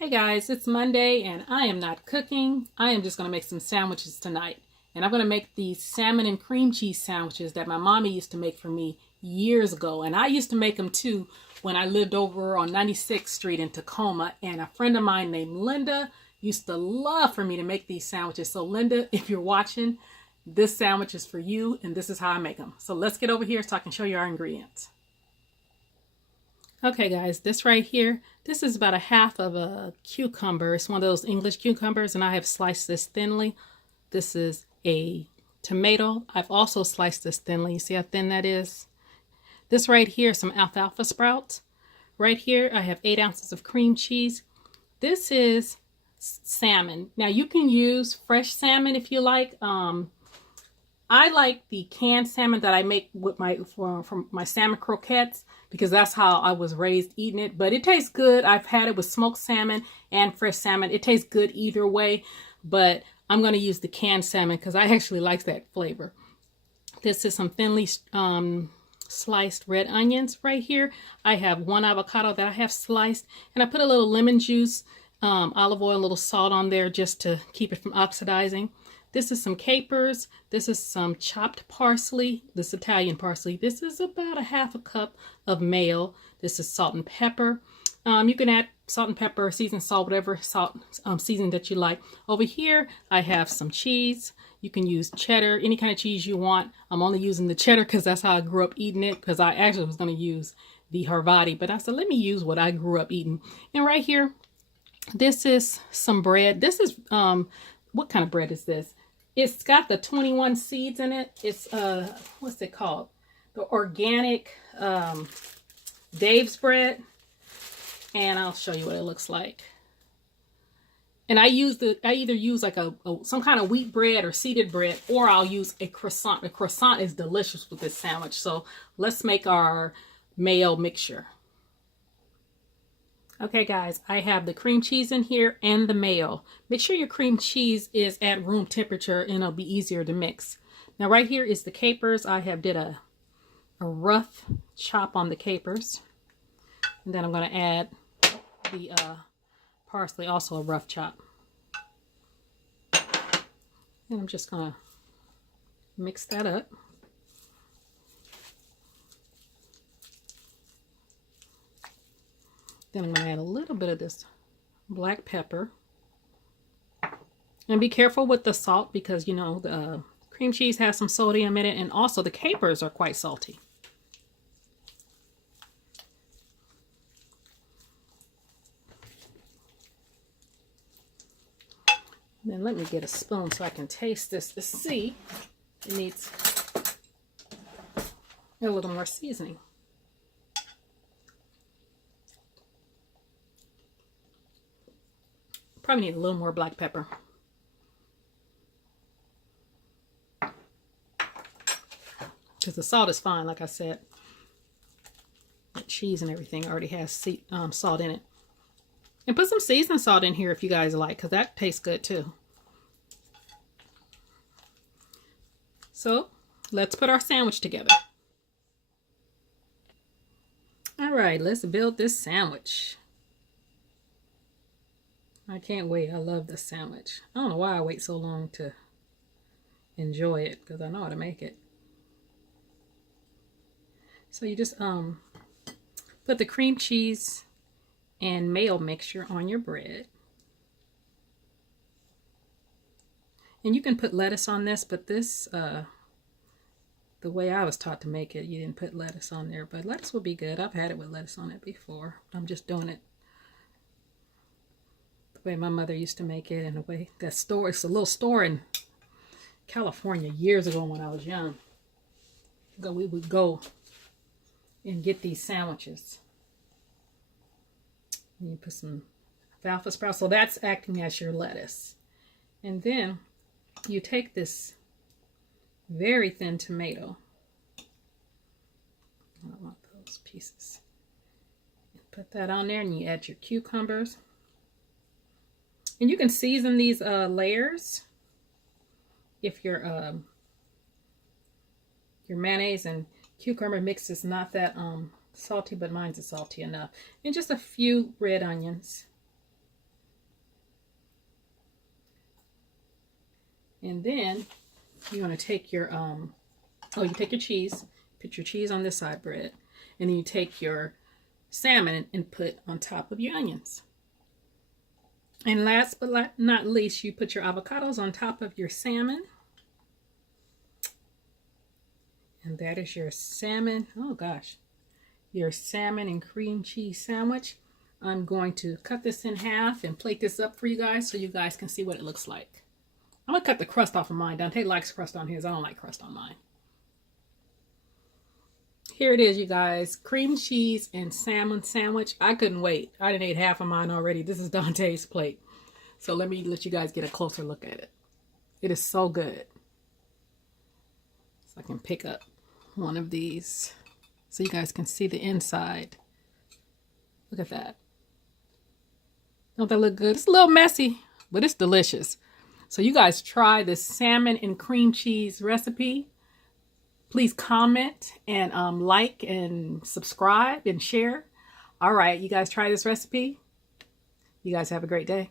Hey guys, it's Monday and I am not cooking. I am just going to make some sandwiches tonight. And I'm going to make these salmon and cream cheese sandwiches that my mommy used to make for me years ago. And I used to make them too when I lived over on 96th Street in Tacoma. And a friend of mine named Linda used to love for me to make these sandwiches. So Linda, if you're watching, this sandwich is for you and this is how I make them. So let's get over here so I can show you our ingredients. Okay guys, this right here, this is about a half of a cucumber. It's one of those English cucumbers and I have sliced this thinly. This is a tomato. I've also sliced this thinly. You see how thin that is? This right here is some alfalfa sprouts. Right here I have 8 ounces of cream cheese. This is salmon. Now you can use fresh salmon if you like. I like the canned salmon that I make with from my salmon croquettes because that's how I was raised eating it. But it tastes good. I've had it with smoked salmon and fresh salmon. It tastes good either way, but I'm going to use the canned salmon because I actually like that flavor. This is some thinly sliced red onions right here. I have 1 avocado that I have sliced, and I put a little lemon juice, olive oil, a little salt on there just to keep it from oxidizing. This is some capers. This is some chopped parsley. This Italian parsley. This is about a half a cup of mayo. This is salt and pepper. You can add salt and pepper, seasoned salt, whatever salt seasoning that you like. Over here, I have some cheese. You can use cheddar, any kind of cheese you want. I'm only using the cheddar because that's how I grew up eating it, because I actually was going to use the Havarti, but I said, let me use what I grew up eating. And right here, this is some bread. This is, what kind of bread is this? It's got the 21 seeds in it. It's, what's it called? The organic Dave's bread. And I'll show you what it looks like. And I either use like some kind of wheat bread or seeded bread, or I'll use a croissant. A croissant is delicious with this sandwich. So let's make our mayo mixture. Okay guys, I have the cream cheese in here and the mayo. Make sure your cream cheese is at room temperature and it'll be easier to mix. Now right here is the capers. I have did a rough chop on the capers. And then I'm going to add the parsley, also a rough chop. And I'm just going to mix that up. Then I'm going to add a little bit of this black pepper. And be careful with the salt because, you know, the cream cheese has some sodium in it, and also the capers are quite salty. Then let me get a spoon so I can taste this to see it needs a little more seasoning. Probably need a little more black pepper. Because the salt is fine, like I said. The cheese and everything already has salt in it. And put some seasoned salt in here if you guys like, because that tastes good too. So, let's put our sandwich together. All right, let's build this sandwich. I can't wait. I love this sandwich. I don't know why I wait so long to enjoy it, because I know how to make it. So you just put the cream cheese and mayo mixture on your bread. And you can put lettuce on this, but this, the way I was taught to make it, you didn't put lettuce on there, but lettuce would be good. I've had it with lettuce on it before. I'm just doing it the way my mother used to make it, in a way that store, it's a little store in California years ago when I was young. We would go and get these sandwiches. And you put some alfalfa sprouts, so that's acting as your lettuce. And then you take this very thin tomato. I don't want those pieces. Put that on there, and you add your cucumbers. And you can season these layers if your mayonnaise and cucumber mix is not that salty, but mine's is salty enough. And just a few red onions. And then you want to take your, you take your cheese, put your cheese on this side bread, and then you take your salmon and put on top of your onions. And last but not least, you put your avocados on top of your salmon. And that is your salmon, oh gosh, your salmon and cream cheese sandwich. I'm going to cut this in half and plate this up for you guys so you guys can see what it looks like. I'm going to cut the crust off of mine. Dante likes crust on his. I don't like crust on mine. Here it is, you guys. Cream cheese and salmon sandwich. I couldn't wait. I done ate half of mine already. This is Dante's plate. So let me let you guys get a closer look at it. It is so good. So I can pick up one of these so you guys can see the inside. Look at that. Don't that look good? It's a little messy, but it's delicious. So you guys try this salmon and cream cheese recipe. Please comment and like and subscribe and share. All right, you guys try this recipe. You guys have a great day.